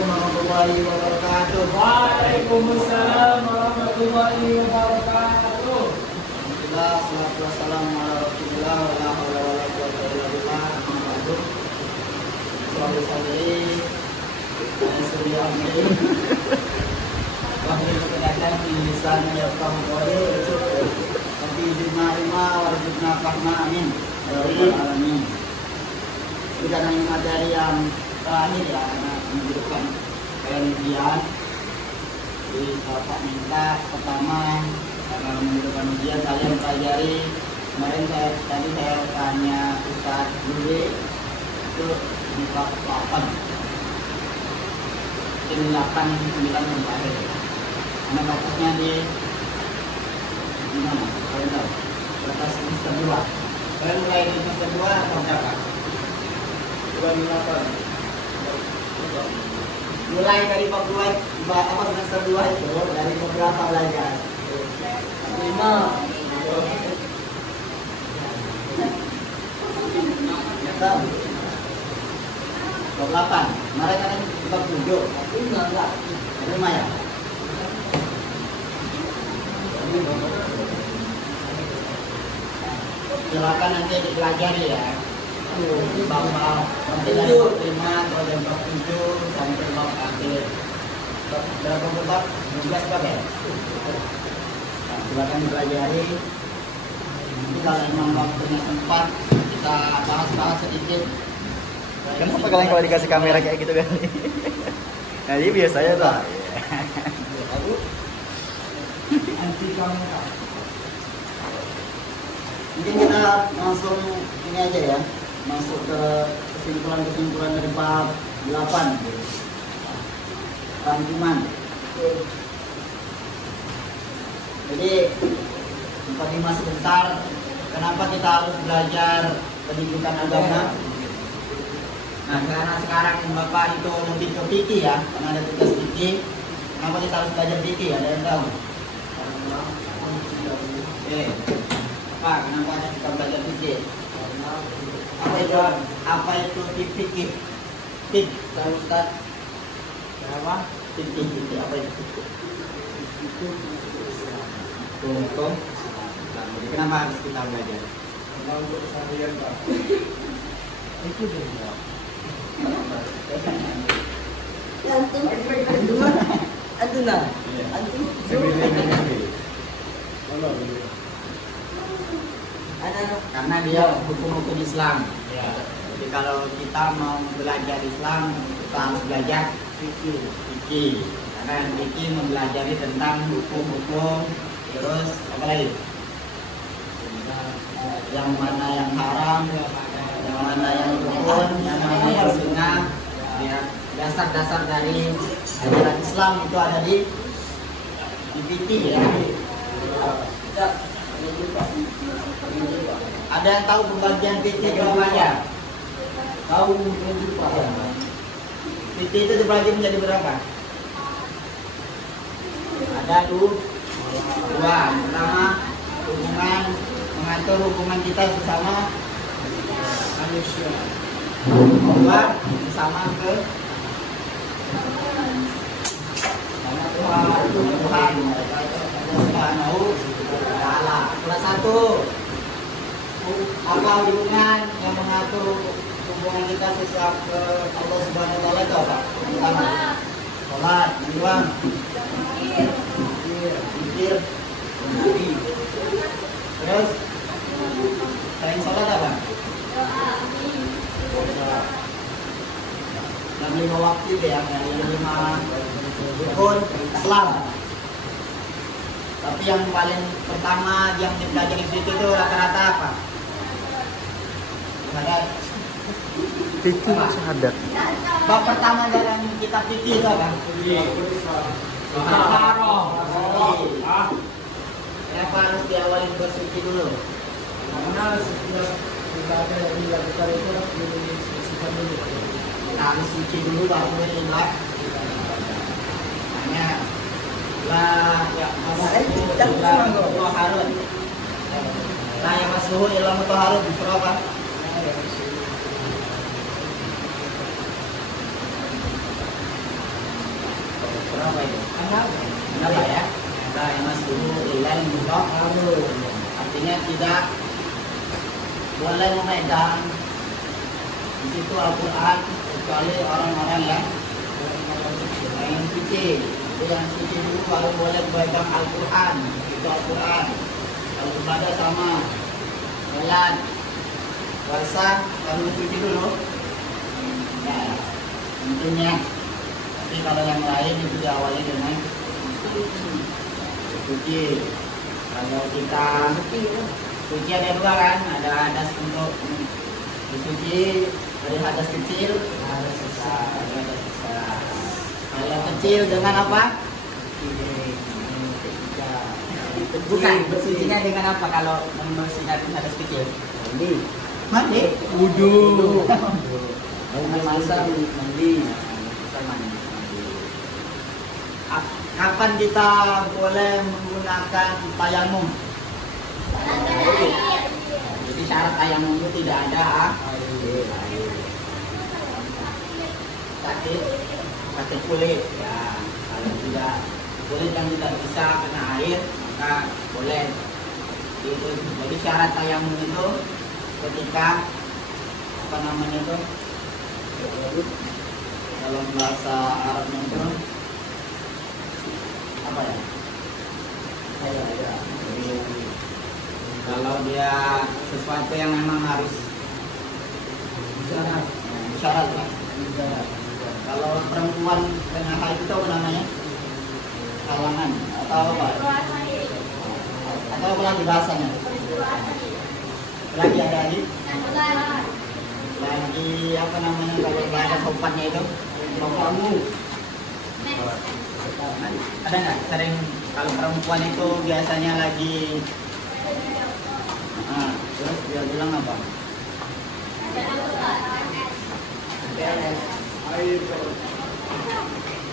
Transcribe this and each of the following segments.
warahmatullahi wabarakatuh. Waalaikumsalam warahmatullahi wabarakatuh. Alhamdulillah, salatu wassalamu ala rasulillah wa la hawla wa la quwwata illa billah. Selalu sadari sedia amri. Wahai kelihatan di lisan ya qawli tapi jumlah warjibna fahma amin. Ya rabbal alamin. Tidak hanya materi yang terakhir ya, karena menunjukkan ujian. Jadi Bapak minta pertama kalau menunjukkan ujian kalian pelajari. Kemarin tadi saya tanya Ustadz Budi itu muka 8 ini 8, 9 yang terakhir karena batasnya di mana? Kalian tahu? Batas semester 2. Kalian mulai di semester 2 atau berapa? 28. Mulai dari bab 2 apa semester 2 itu dari beberapa belajar 5. Tahu? Bab 8. Kemarin kan bab 7. Enggak. 5 ya? Silakan nanti dipelajari ya. Bab nanti dari bab 5 atau dari bab 7 sampai bab akhir. Berapa bab? 12 bab ya? Nah, silakan dipelajari. Nanti kalau memang waktunya sempat kita bahas-bahas sedikit. Kenapa kalian kalau dikasih kamera kayak gitu kan? Nah ini biasanya tuh. Anti kamera. Mungkin kita langsung ini aja ya, masuk ke kesimpulan-kesimpulan dari bab 8. Rangkuman. Jadi mukadimah sebentar, kenapa kita harus belajar pendidikan agama? Nah, karena sekarang Bapak itu lebih ke fikih ya, karena ada tugas fikih. Kenapa kita harus belajar fikih? Ada yang tahu? Oke. Pak, kenapa kita belajar fikih? Apa itu fikih? Fikih, Ustaz. Apa? Fikih, apa itu? Hukum. Jadi kenapa harus kita belajar? Untuk seharian, Pak. Itu dia. Antum lah. Antum. Karena dia hukum-hukum Islam. Jadi kalau kita mau belajar Islam, kita harus belajar fikih. Karena fikih mempelajari tentang hukum-hukum, terus apa lagi? Yang mana yang haram, yang mana yang rukun, yang mana yang sunnah. Ya, dasar-dasar dari ajaran Islam itu ada di fikih ya. Ada yang tahu pembagian fikih berapa aja? Tahu mungkin Pak. Fikih itu dibagi menjadi berapa? Ada dua. Pertama, hubungan mengatur hubungan kita bersama Manusia. Kedua, bersama ke sama Tuhan Subhanahu wa Ta'ala. Kelas 1, apa hubungan yang mengatur hubungan kita sesama ke Allah Subhanahu wa Ta'ala itu apa? Yang pertama, sholat. Yang kedua, zikir. Terus selain sholat apa? Dan 5 waktu ya, yang 5 rukun Islam. Tapi yang paling pertama yang dipelajari itu rata-rata apa? Ada Itu syahadat. bab pertama dalam kitab fikih itu apa? Kenapa harus diawali bersuci dulu? Karena setiap ibadah yang dilakukan itu harus dibersihkan dulu. Harus suci dulu baru ibadah. Hanya lah ya mutahharun. Lah ya masuhu ila mutahharun di surah apa? tidak boleh memegang di situ Al-Quran kecuali orang-orang yang suci. Yang suci dulu baru boleh memegang Al-Quran. Itu Al-Quran. Kalau ibadah sama, sholat, puasa, harus suci dulu. Nah, intinya. Tapi kalau yang lain itu diawali dengan suci. Kalau kita suci ada dua kan, ada hadas untuk suci dari hadas kecil, hadas besar. Kalau kecil dengan apa? Bukan, bersucinya dengan apa kalau membersihkan hadas kecil? Mandi. Wudu. Mandi. Kapan kita boleh menggunakan tayamum? Jadi syarat tayamum itu tidak ada air. Sakit kulit ya. Kalau tidak kulit yang tidak bisa kena air maka boleh. Itu. Jadi syarat tayamum itu ketika apa namanya itu? Dalam bahasa Arabnya itu apa ya? Kalau dia sesuatu yang memang harus syarat lah. Kalau perempuan kena haid itu apa namanya? Halangan atau apa? Atau apa lagi bahasanya? Lagi ada lagi apa namanya kalau bahasa sopannya itu? Kamu ada nggak sering kalau perempuan itu biasanya lagi terus dia bilang apa?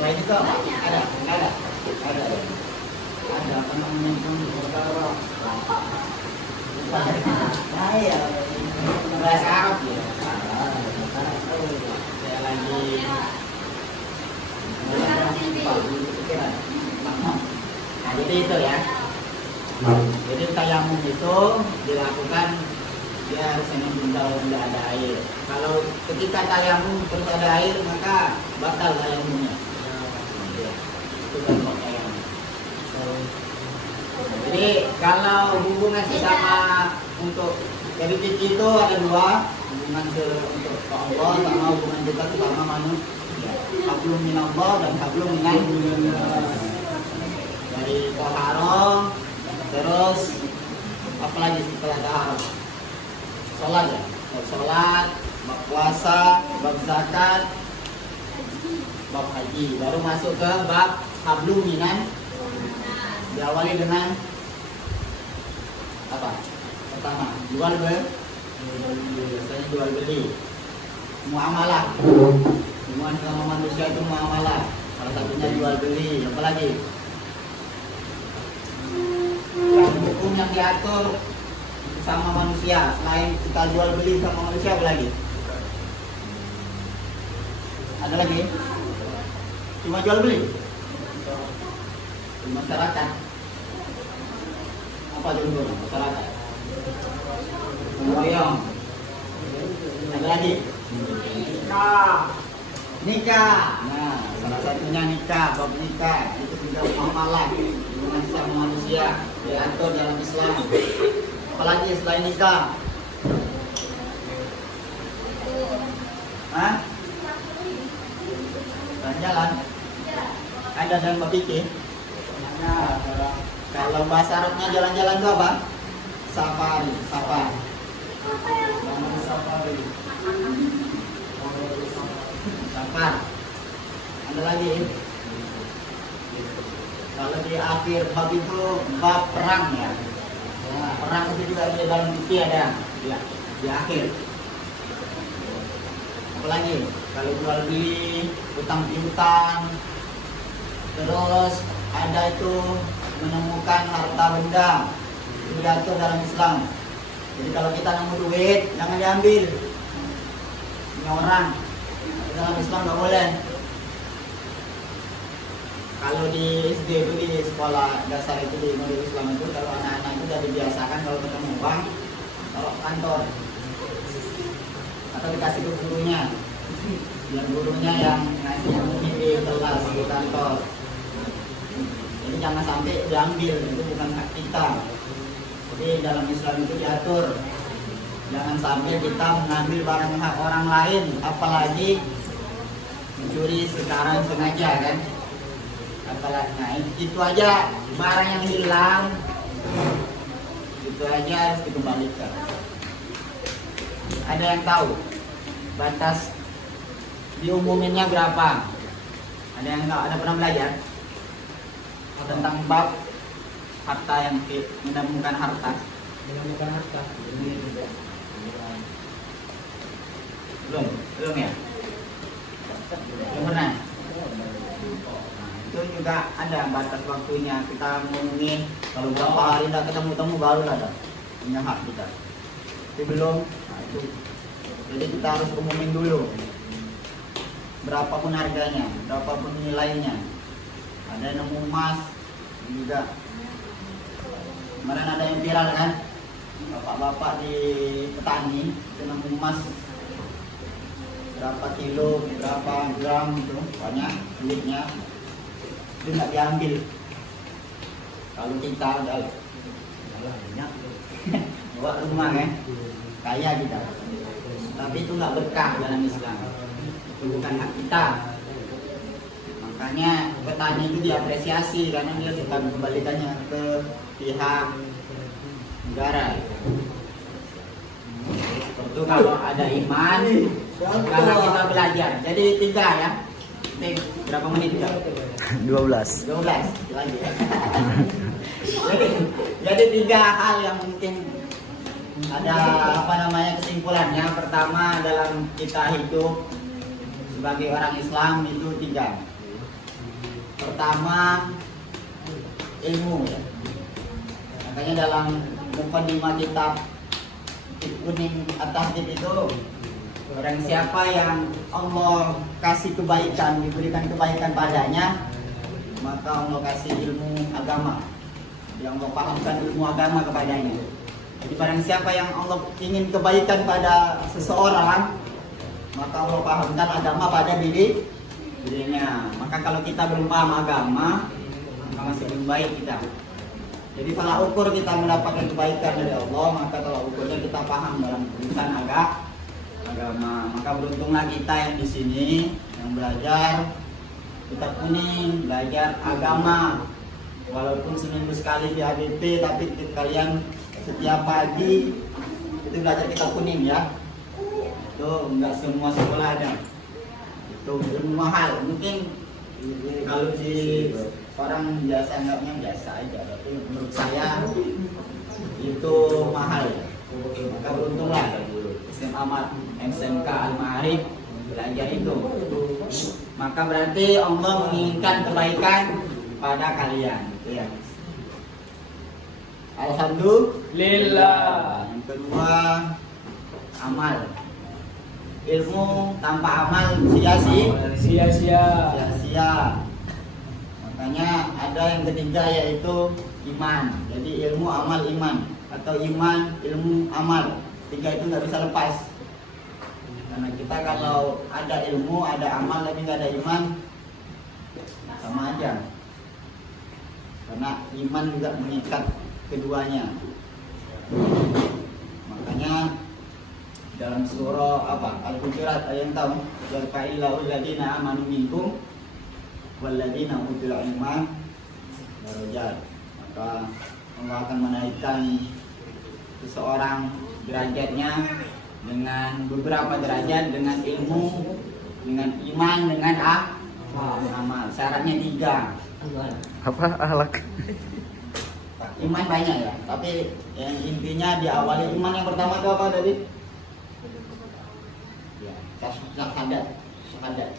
Nah ini kok ada apa namanya itu ya bahasa Arab ya. Saya lagi nah, jadi itu ya. Jadi tayamum itu dilakukan dia harus benda ada air. Kalau ketika tayamum terus ada air maka batal tayamumnya. Itu contoh tayamum. Jadi kalau hubungan sesama untuk jadi cici itu ada dua, hubungan untuk Allah sama hubungan kita sama manusia. Hablum minallah dan hablum minan dari toharoh. Terus apa lagi setelah taharah? Sholat ya, sholat, bab puasa, bab zakat, bab haji. Baru masuk ke bab hablum minan. Diawali dengan apa? Pertama, jual beli. Biasanya jual beli. Muamalah. Hubungan sama manusia itu muamalah. Salah satunya jual beli. Apa lagi? Hukum yang diatur sama manusia selain kita jual beli sama manusia apa lagi? Ada lagi? Cuma jual beli? Di masyarakat. Apa dulu masyarakat? Semboyong. Ada lagi? Nikah. Nah, salah satunya nikah, bab nikah itu juga muamalah hubungan sama manusia diatur dalam Islam. Apalagi selain nikah? Jalan-jalan. Ada dan berpikir. Kalau bahasa Arabnya jalan-jalan itu apa? Safari. Safar. Ada lagi? Kalau di akhir bab itu bab perang ya. Nah, perang itu juga di dalam fikih ada. Ya, di akhir. Apalagi kalau jual beli, utang piutang, terus ada itu menemukan harta benda itu diatur dalam Islam. Jadi kalau kita nemu duit jangan diambil punya orang. Dalam Islam nggak boleh. Kalau di SD itu di sekolah dasar itu di Nurul Islam itu kalau anak-anak itu udah dibiasakan kalau ketemu bank, kalau kantor atau dikasih ke gurunya, biar gurunya yang ngasih di kelas di kantor. Jadi jangan sampai diambil, itu bukan hak kita. Jadi dalam Islam itu diatur, jangan sampai kita mengambil barang hak orang lain, apalagi mencuri secara sengaja kan. Apalagi, nah itu aja barang yang hilang, itu aja harus dikembalikan. Ada yang tahu batas diumuminnya berapa? Ada yang tahu? Ada pernah belajar tentang bab harta yang menemukan harta? Menemukan harta. Belum ya? Belum pernah. Itu juga ada batas waktunya, kita ngomongin kalau berapa hari tidak ketemu baru ada punya hak kita. Tapi belum, nah itu. Jadi kita harus umumin dulu berapapun harganya, berapapun nilainya. Ada yang nemu emas juga. Kemarin ada yang viral kan, bapak-bapak di petani itu nemu emas berapa kilo, berapa gram itu banyak duitnya. Itu nggak diambil. Kalau kita udah banyak bawa rumah kan, kaya kita. Tapi itu nggak berkah dalam Islam. Itu bukan hak kita. Makanya petani itu diapresiasi karena dia suka mengembalikannya ke pihak negara. Itu kalau ada iman, karena kita belajar. Jadi 3 ya. Berapa menit ya? 12. 12 lagi. jadi 3 hal yang mungkin ada kesimpulannya. Pertama, dalam kita hidup sebagai orang Islam itu 3. Pertama, ilmu ya. Makanya dalam mukadimah kitab kuning atas itu, orang siapa yang Allah kasih kebaikan, diberikan kebaikan padanya, maka Allah kasih ilmu agama, yang Allah pahamkan ilmu agama kepadanya. Jadi barang siapa yang Allah ingin kebaikan pada seseorang, maka Allah pahamkan agama pada dirinya. Maka kalau kita belum paham agama, maka masih belum baik kita. Jadi kalau ukur kita mendapatkan kebaikan dari Allah, maka kalau ukurnya kita paham dalam urusan agama. Maka beruntunglah kita yang di sini yang belajar kitab kuning, belajar agama. Walaupun seminggu sekali di HBP, tapi kalian setiap pagi itu belajar kitab kuning ya. Itu enggak semua sekolah ada. Itu ilmu mahal. Mungkin kalau di orang biasa anggapnya biasa aja, tapi menurut saya itu mahal ya. Maka beruntunglah SMK Al-Ma'arif belajar itu. Maka berarti Allah menginginkan kebaikan pada kalian, gitu ya. Alhamdulillah. Yang kedua, amal. Ilmu tanpa amal sia-sia. Makanya ada yang ketiga yaitu iman. Jadi ilmu, amal, iman, atau iman, ilmu, amal. 3 itu nggak bisa lepas. Karena kita kalau ada ilmu, ada amal, tapi nggak ada iman, sama aja. Karena iman juga mengikat keduanya. Makanya dalam surah Al-Hujurat yang tahu, "Yarfa'illahu alladziina aamanu minkum walladziina utul ilma darajat." Maka Allah akan menaikkan seseorang derajatnya dengan beberapa derajat, dengan ilmu, dengan iman, dengan amal. Syaratnya 3. Apa akhlak? Iman banyak ya, tapi yang intinya diawali iman yang pertama itu apa tadi? Ya, syahadat.